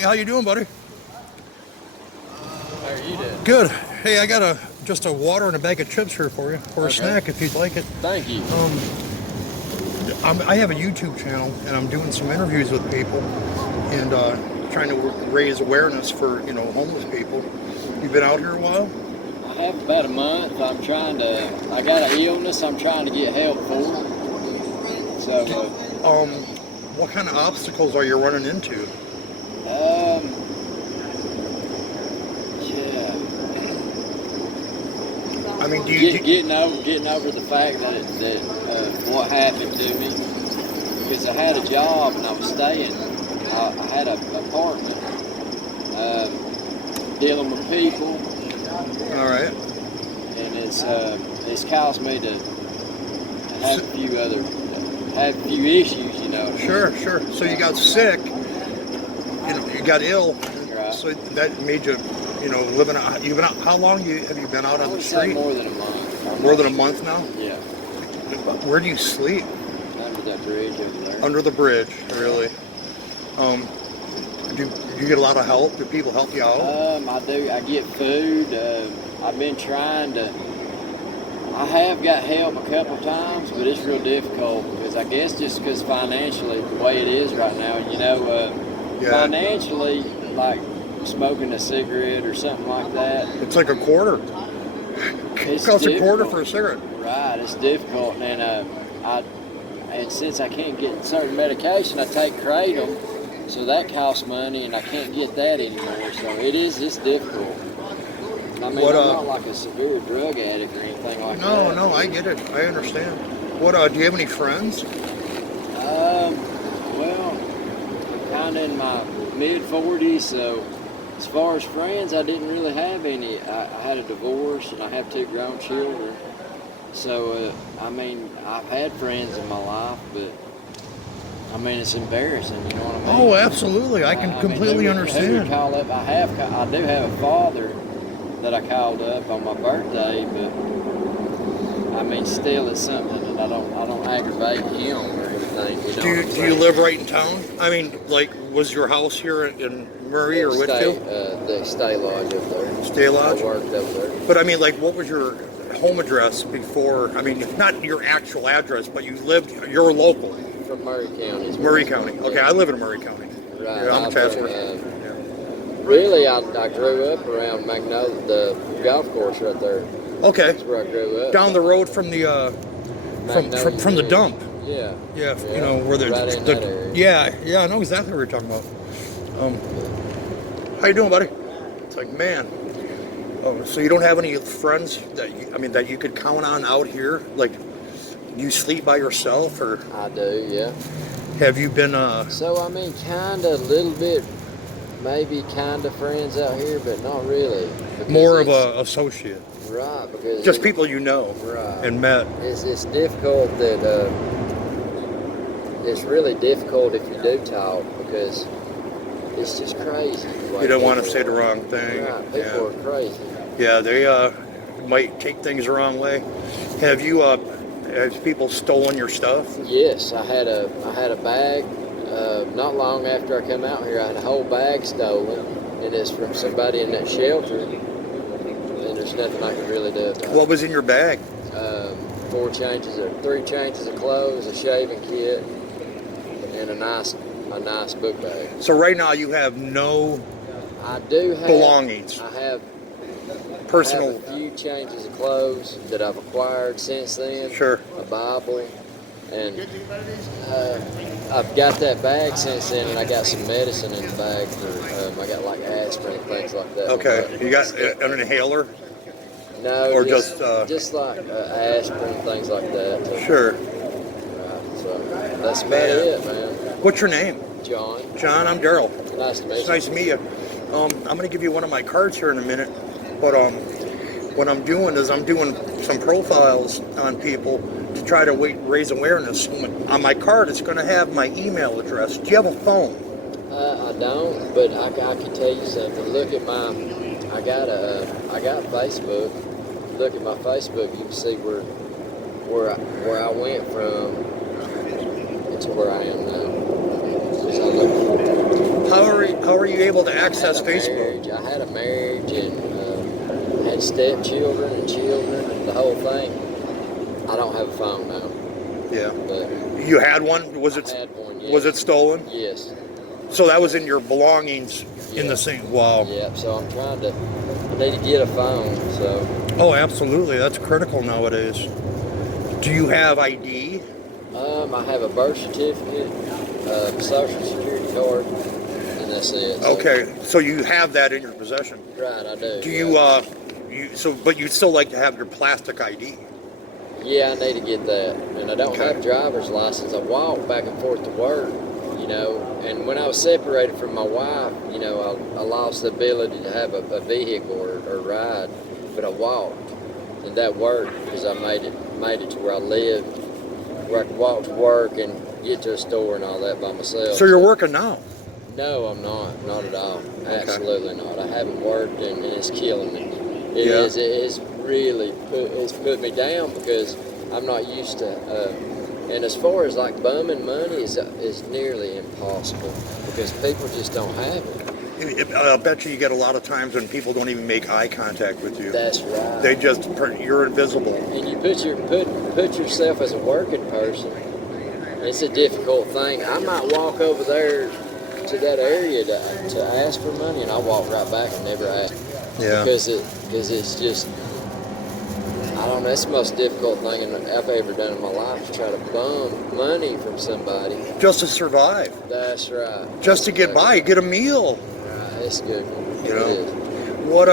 Hey, how you doing, buddy? How are you doing? Good. Hey, I got just a water and a bag of chips here for you, for a Okay. snack if you'd like it. Thank you. I have a YouTube channel, and I'm doing some interviews with people, and trying to raise awareness for homeless people. You've been out here a while? I have about a month. I got an illness I'm trying to get help for. So, What kind of obstacles are you running into? Yeah. I mean, Getting over the fact that what happened to me, because I had a job and I was staying. I had an apartment, dealing with people, All right. and it's caused me to have a few issues, Sure. So you got sick, you got ill, Right. so that made you, living out. You've been out. How long have you been out I on the would say street? more than a month. More than a month now. Yeah, Where do you sleep? under that bridge over there. Under the bridge, really. Do you get a lot of help? Do people help you out? I do. I get food. I've been trying to. I have got help a couple of times, but it's real difficult because I guess just because financially the way it is right now, Yeah. financially, like smoking a cigarette or something like that. It's like a quarter. It It's costs a quarter difficult. for a cigarette. Right, it's difficult, and since I can't get certain medication, I take kratom, so that costs money, and I can't get that anymore. So it's difficult. I mean, What, I'm not like a severe drug addict or anything like that. No, I get it. I understand. What? Do you have any friends? Well, I'm kind of in my mid-40s, so as far as friends, I didn't really have any. I had a divorce, and I have 2 grown children. So, I mean, I've had friends in my life, but I mean, it's embarrassing. You know what I mean? Oh, absolutely. I can completely who understand. to call up? I do have a father that I called up on my birthday, but I mean, still, it's something that I don't aggravate him or anything. Do you live right in town? I mean, like, was your house here in Murray or Whitfield? The stay lodge up there. Stay lodge? I worked up there. But I mean, like, what was your home address before? I mean, not your actual address, but you're local. From Murray County. Murray County. Okay, I live in Murray County. Right. Yeah, I'm a Chatsworth. Really, I grew up around Magnolia, the golf course right there. Okay. That's where I grew up. Down the road from the from the dump. Yeah. Yeah, where right in that area. Yeah, I know exactly what you're talking about. How you doing, buddy? It's like, man. Oh, so you don't have any friends that you could count on out here? Like, you sleep by yourself, or I do, yeah. have you been? So I mean, kind of, a little bit, maybe kind of friends out here, but not really. More of a associate, right? Because just people you know right. and met. It's difficult that it's really difficult if you do talk because it's just crazy. You don't want to say the wrong thing. Right, people are crazy. Yeah, they might take things the wrong way. Have people stolen your stuff? Yes, I had a bag. Not long after I come out here, I had a whole bag stolen, and it's from somebody in that shelter. And there's nothing I can really do about it. What was in your bag? 3 changes of clothes, a shaving kit, and a nice book bag. So right now you have no I do have belongings. I have Personal. I have a few changes of clothes that I've acquired since then. Sure. A Bible, and I've got that bag since then, and I got some medicine in the bag for. I got like aspirin and things like that. Okay. You got an inhaler? No. Or just like aspirin and things like that. Sure. So that's about it, man. What's your name? John. John, I'm Daryl. Nice to meet you. It's nice to meet you. I'm going to give you one of my cards here in a minute, but what I'm doing is I'm doing some profiles on people to try to raise awareness. On my card, it's going to have my email address. Do you have a phone? I don't, but I can tell you something. Look at I got Facebook. Look at my Facebook. You can see where I went from to where I am now. How are you able to access Facebook? I had a marriage and had stepchildren and children and the whole thing. I don't have a phone now. Yeah. But You had one? Was I it had one, yes. was it stolen? Yes. So that was in your belongings in Yeah. the same. Wow. Yeah. So I'm trying to. I need to get a phone. So. Oh, absolutely. That's critical nowadays. Do you have ID? I have a birth certificate, social security card, and that's it. So, Okay, so you have that in your possession. Right, I do. Do yeah. but you'd still like to have your plastic ID? Yeah, I need to get that. And I don't Okay. have a driver's license. I walk back and forth to work, and when I was separated from my wife, I lost the ability to have a vehicle or ride, but I walked. And that worked because I made it to where I lived, where I could walk to work and get to a store and all that by myself. So you're working now? No, I'm not at all. Absolutely not. I haven't worked and it's killing me. Yeah. It's really put me down because I'm not used to. And as far as like bumming money is nearly impossible because people just don't have it. I bet you get a lot of times when people don't even make eye contact with you. That's right. You're invisible. And you put yourself as a working person. It's a difficult thing. I might walk over there to that area to ask for money, and I walk right back and never ask. Yeah. Because it's just, I don't know. It's the most difficult thing I've ever done in my life to try to bum money from somebody. Just to survive. That's right. Just to get by, get a meal. Right. It's good. You know. It is. What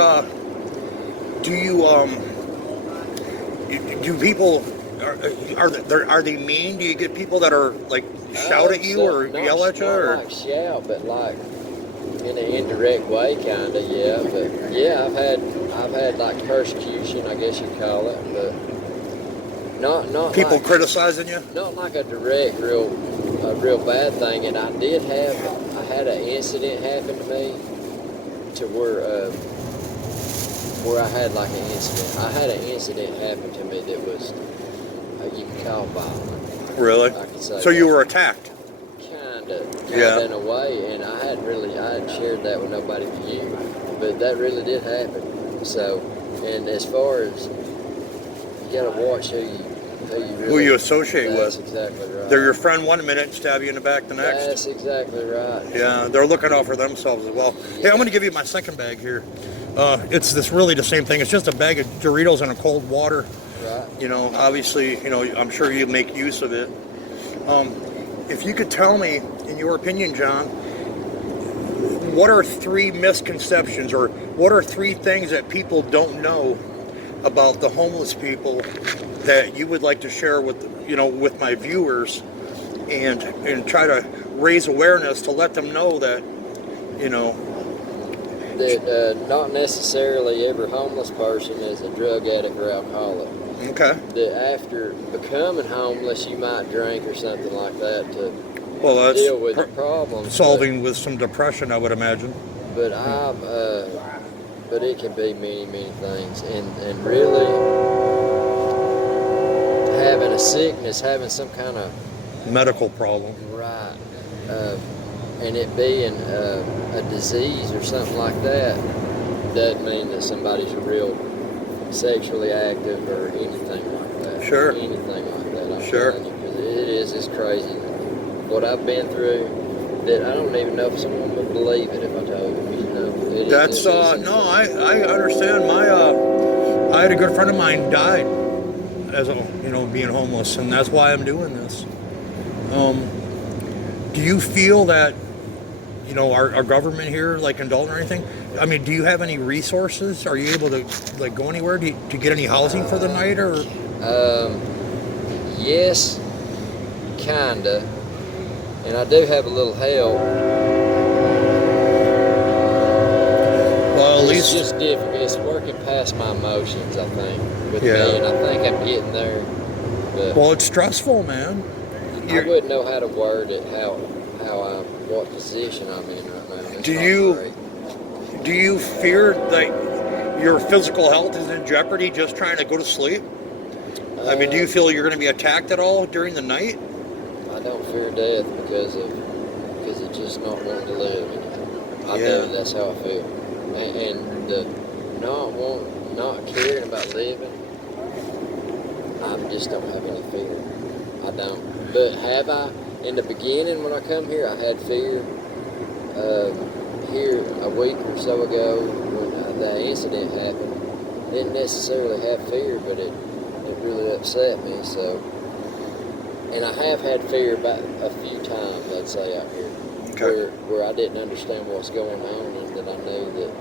do you do people are they mean? Do you get people that are like shout at you or yell at you or not like shout, but like in an indirect way, kind of, yeah. But yeah, I've had like persecution, I guess you'd call it, but not people like, criticizing you? not like a direct, real bad thing. And I had an incident happen to me to where I had like an incident. I had an incident happen to me that was you could call violent. Really? I could say so that. you were attacked? Kinda in a way, and I hadn't shared that with nobody but you, but that really did happen. So, and as far as you gotta watch who you associate with. That's exactly right. They're your friend one minute and stab you in the back the next. That's exactly right. Yeah, they're looking out for themselves as well. Hey, I'm going to give you my second bag here. It's really the same thing. It's just a bag of Doritos and a cold water. Right. Obviously, I'm sure you make use of it. If you could tell me, in your opinion, John, what are 3 misconceptions or what are 3 things that people don't know about the homeless people that you would like to share with my viewers and try to raise awareness to let them know that, That not necessarily every homeless person is a drug addict or alcoholic. Okay. That after becoming homeless, you might drink or something like that to that's deal with the problems. Solving with some depression, I would imagine. But but it can be many things, and really having a sickness, having some kind of medical problem, right, and it being a disease or something like that, doesn't mean that somebody's real sexually active or anything like that. Sure. Anything like that. I'm Sure. telling you, 'cause it's crazy. What I've been through, that I don't even know if someone would believe it if I told them. That's no, I understand. I had a good friend of mine died as being homeless, and that's why I'm doing this. Do you feel that our government here like indulgent or anything? I mean, do you have any resources? Are you able to like go anywhere? Do you get any housing for the night or? Yes, kinda, and I do have a little help. Well, at It's least just difficult. It's working past my emotions, I think, with Yeah. me, and I think I'm getting there. But well, it's stressful, man. I wouldn't know how to word it, what position I'm in right now. It's Do not you- great. Do you fear that your physical health is in jeopardy just trying to go to sleep? I mean, do you feel you're going to be attacked at all during the night? I don't fear death because of just not wanting to live anymore. I know that's how I feel. And the not caring about living, I just don't have any fear. I don't. But have I? In the beginning, when I come here, I had fear. Here a week or so ago, when the incident happened, didn't necessarily have fear, but it really upset me. So, and I have had fear about a few times, I'd say, out here, where I didn't understand what's going on, and that I knew that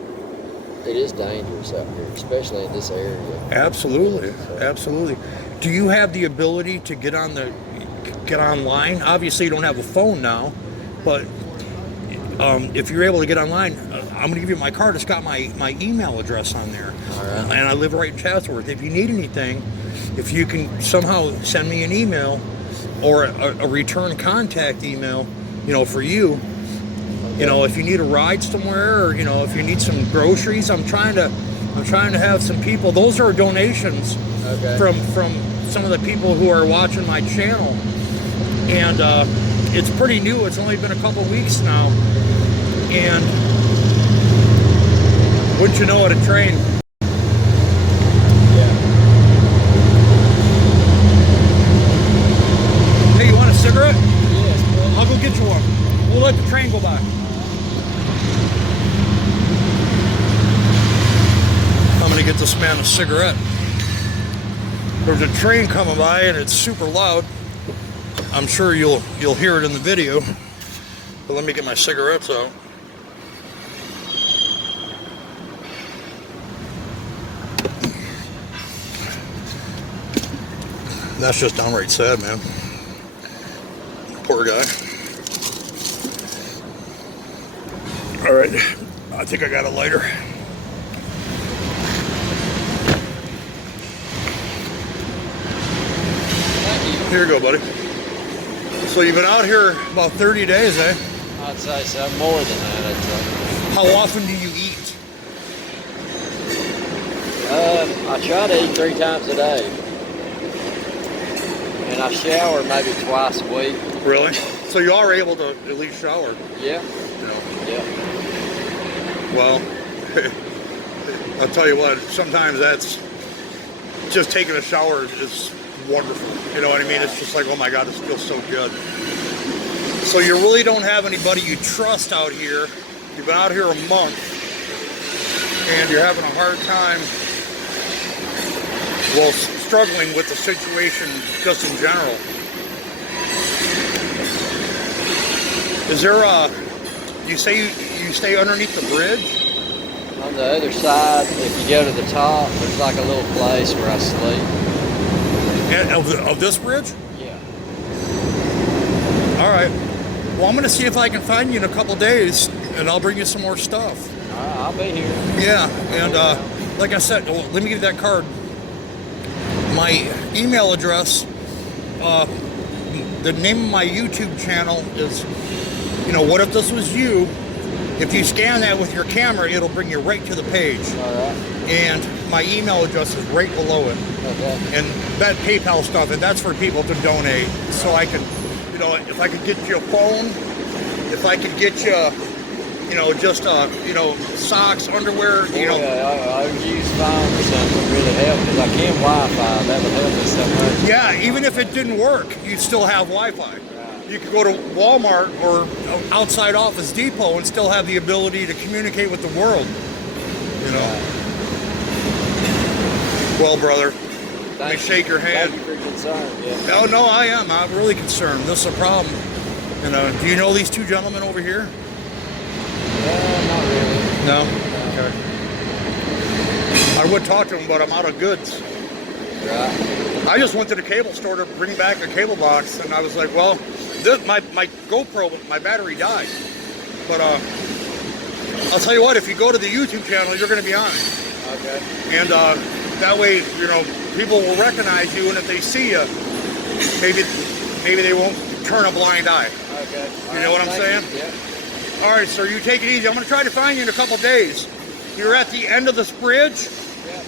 it is dangerous out here, especially in this area. Absolutely, absolutely. Do you have the ability to get online? Obviously, you don't have a phone now, but if you're able to get online, I'm going to give you my card. It's got my email address on there, and I live right in Chatsworth. If you need anything, if you can somehow send me an email or a return contact email, for you. If you need a ride somewhere, or if you need some groceries, I'm trying to have some people. Those are donations from some of the people who are watching my channel, and it's pretty new. It's only been a couple weeks now, and wouldn't you know it, a train. Yeah. Hey, you want a cigarette? Yes, please. I'll go get you one. We'll let the train go by. I'm gonna get this man a cigarette. There's a train coming by and it's super loud. I'm sure you'll hear it in the video. But let me get my cigarettes out. That's just downright sad, man. Poor guy. All right, I think I got a lighter. Here you go, buddy. So you've been out here about 30 days, eh? I'd say so. More than that, I'd say. How often do you eat? I try to eat 3 times a day. And I shower maybe twice a week. Really? So you are able to at least shower? Yeah. Yeah. Well, I'll tell you what, sometimes that's just taking a shower is wonderful. You know what I mean? It's just like, oh my God, this feels so good. So you really don't have anybody you trust out here. You've been out here a month and you're having a hard time, well, struggling with the situation just in general. Is there you say you stay underneath the bridge? On the other side, if you go to the top, there's like a little place where I sleep. Of this bridge? Yeah. All right. Well, I'm going to see if I can find you in a couple days, and I'll bring you some more stuff. All right, I'll be here. Yeah, and like I said, well, let me give you that card. My email address, the name of my YouTube channel is, What If This Was You? If you scan that with your camera, it'll bring you right to the page. All right. And my email address is right below it. Okay. And that PayPal stuff, and that's for people to donate. So I can, if I could get you a phone, if I could get you, just, socks, underwear, I would use phone or something would really help, because I can't Wi-Fi. That would help me so much. Yeah, even if it didn't work, you'd still have Wi-Fi. Right. You could go to Walmart or outside Office Depot and still have the ability to communicate with the world. Right. Well, brother, let me shake your hand. Thank you for concern. Yeah. Oh, no, I am. I'm really concerned. This is a problem. Do you know these two gentlemen over here? Not really. No? Okay. I would talk to them, but I'm out of goods. Right. I just went to the cable store to bring back a cable box, and I was like, well, my GoPro, my battery died. But I'll tell you what, if you go to the YouTube channel, you're going to be on it. Okay. And that way, people will recognize you, and if they see you, maybe they won't turn a blind eye. Okay. You know what I'm saying? Yeah. All right, sir, you take it easy. I'm going to try to find you in a couple days. You're at the end of this bridge? Yeah.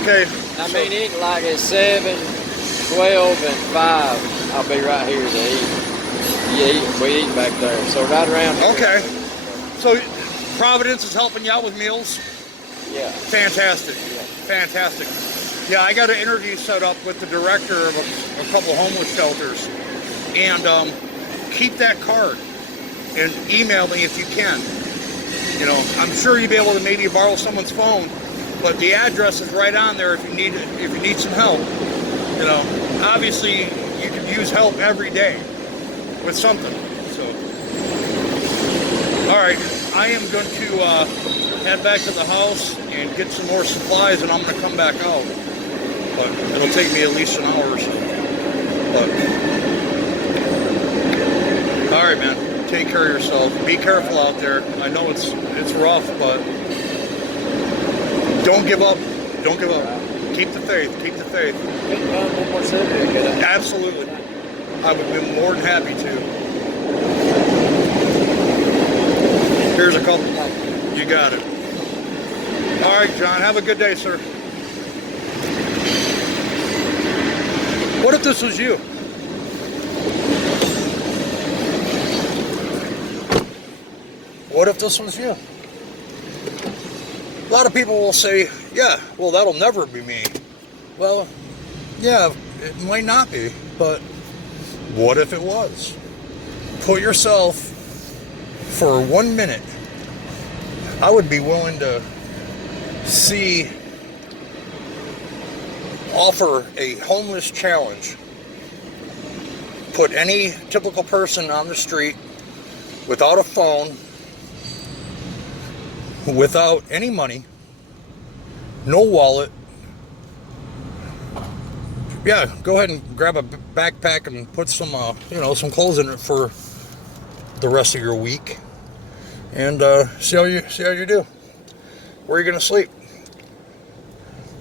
Okay. I mean, eating like at 7, 12, and 5, I'll be right here to eat. We eat back there. So right around here. Okay. So Providence is helping you out with meals? Yeah. Fantastic. Yeah. Fantastic. Yeah, I got an interview set up with the director of a couple of homeless shelters. And keep that card and email me if you can. You know, I'm sure you'll be able to maybe borrow someone's phone, but the address is right on there if you need some help. You know, obviously you can use help every day with something. So, all right, I am going to head back to the house and get some more supplies, and I'm going to come back out. But it'll take me at least an hour or so. But all right, man. Take care of yourself. Be careful out there. I know it's rough, but don't give up. Don't give up. Keep the faith. Keep the faith. One more survey. Absolutely. I would be more than happy to. Here's a couple. You got it. All right, John. Have a good day, sir. What if this was you? What if this was you? A lot of people will say, yeah, well, that'll never be me. Well, yeah, it might not be, but what if it was? Put yourself for 1 minute. I would be willing to offer a homeless challenge. Put any typical person on the street without a phone, without any money, no wallet. Yeah, go ahead and grab a backpack and put some, some clothes in it for the rest of your week, and see how you do. Where are you gonna sleep?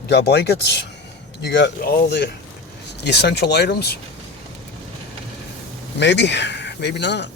You got blankets? You got all the essential items? Maybe, maybe not.